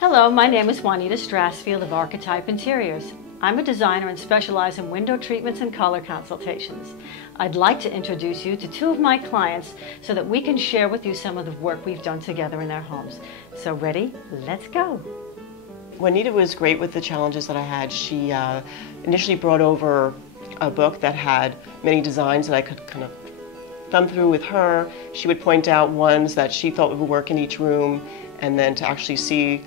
Hello, my name is Juanita Strassfield of Archetype Interiors. I'm a designer and specialize in window treatments and color consultations. I'd like to introduce you to two of my clients so that we can share with you some of the work we've done together in their homes. So ready? Let's go. Juanita was great with the challenges that I had. She initially brought over a book that had many designs that I could kind of thumb through with her. She would point out ones that she thought would work in each room, and then to actually see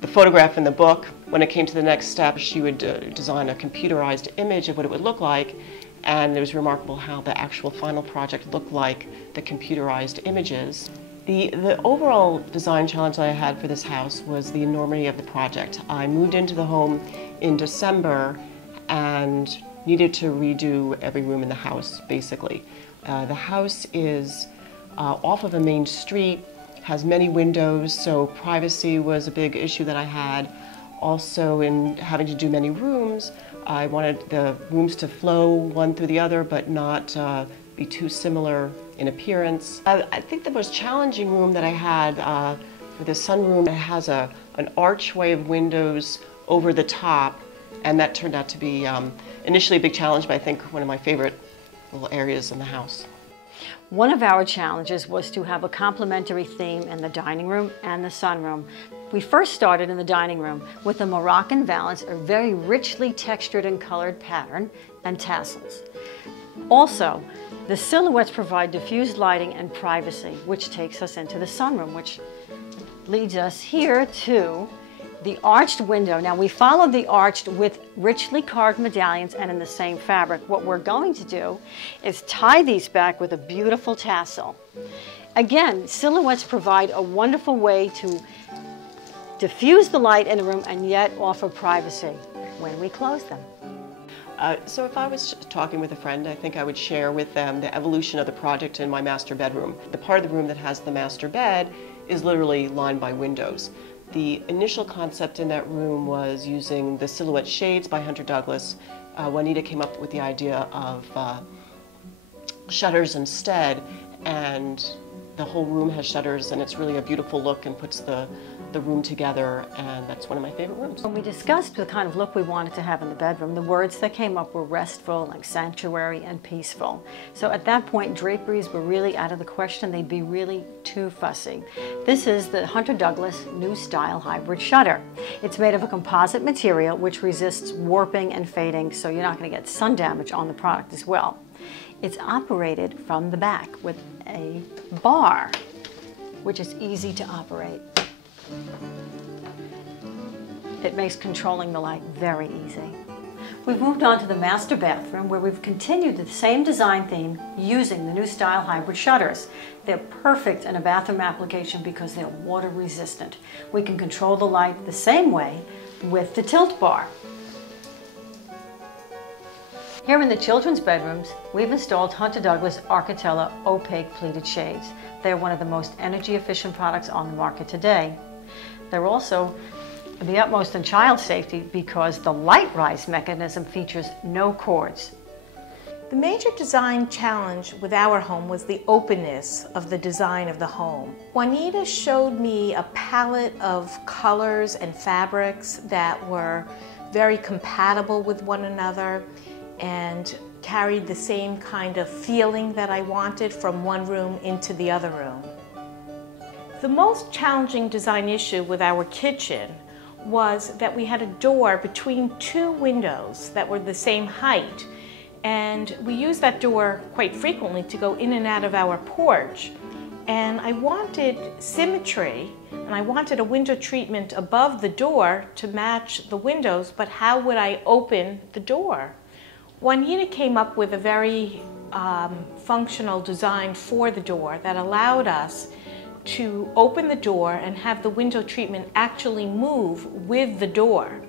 the photograph in the book. When it came to the next step, she would design a computerized image of what it would look like, and it was remarkable how the actual final project looked like the computerized images. The overall design challenge that I had for this house was the enormity of the project. I moved into the home in December and needed to redo every room in the house, basically. The house is off of a main street, has many windows, so privacy was a big issue that I had. Also, in having to do many rooms, I wanted the rooms to flow one through the other, but not be too similar in appearance. I think the most challenging room that I had for the sunroom, it has an archway of windows over the top, and that turned out to be initially a big challenge, but I think one of my favorite little areas in the house. One of our challenges was to have a complementary theme in the dining room and the sunroom. We first started in the dining room with a Moroccan valance, a very richly textured and colored pattern, and tassels. Also, the silhouettes provide diffused lighting and privacy, which takes us into the sunroom, which leads us here to the arched window. Now, we followed the arched with richly carved medallions and in the same fabric. What we're going to do is tie these back with a beautiful tassel. Again, silhouettes provide a wonderful way to diffuse the light in the room and yet offer privacy when we close them. So if I was talking with a friend, I think I would share with them the evolution of the project in my master bedroom. The part of the room that has the master bed is literally lined by windows. The initial concept in that room was using the silhouette shades by Hunter Douglas. Juanita came up with the idea of shutters instead, and the whole room has shutters, and it's really a beautiful look and puts the room together, and that's one of my favorite rooms. When we discussed the kind of look we wanted to have in the bedroom, the words that came up were restful, like sanctuary, and peaceful. So at that point, draperies were really out of the question. They'd be really too fussy. This is the Hunter Douglas New Style Hybrid Shutter. It's made of a composite material which resists warping and fading, so you're not going to get sun damage on the product as well. It's operated from the back with a bar, which is easy to operate. It makes controlling the light very easy. We've moved on to the master bathroom, where we've continued the same design theme using the New Style Hybrid Shutters. They're perfect in a bathroom application because they're water resistant. We can control the light the same way with the tilt bar. Here in the children's bedrooms, we've installed Hunter Douglas Architella opaque pleated shades. They're one of the most energy efficient products on the market today. They're also the utmost in child safety because the light rise mechanism features no cords. The major design challenge with our home was the openness of the design of the home. Juanita showed me a palette of colors and fabrics that were very compatible with one another and carried the same kind of feeling that I wanted from one room into the other room. The most challenging design issue with our kitchen was that we had a door between two windows that were the same height, and we used that door quite frequently to go in and out of our porch. And I wanted symmetry, and I wanted a window treatment above the door to match the windows, but how would I open the door? Juanita came up with a very functional design for the door that allowed us to open the door and have the window treatment actually move with the door.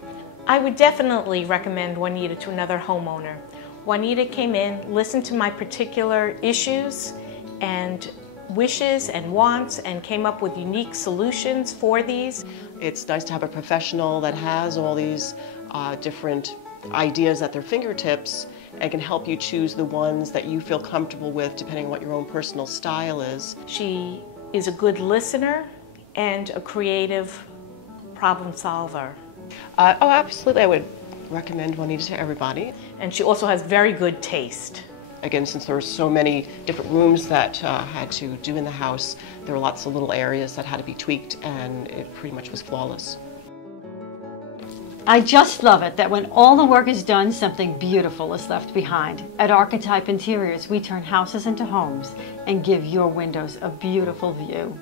I would definitely recommend Juanita to another homeowner. Juanita came in, listened to my particular issues and wishes and wants, and came up with unique solutions for these. It's nice to have a professional that has all these different ideas at their fingertips and can help you choose the ones that you feel comfortable with depending on what your own personal style is. She is a good listener and a creative problem solver. Oh, absolutely. I would recommend Juanita to everybody. And she also has very good taste. Again, since there were so many different rooms that had to do in the house, there were lots of little areas that had to be tweaked, and it pretty much was flawless. I just love it that when all the work is done, something beautiful is left behind. At Archetype Interiors, we turn houses into homes and give your windows a beautiful view.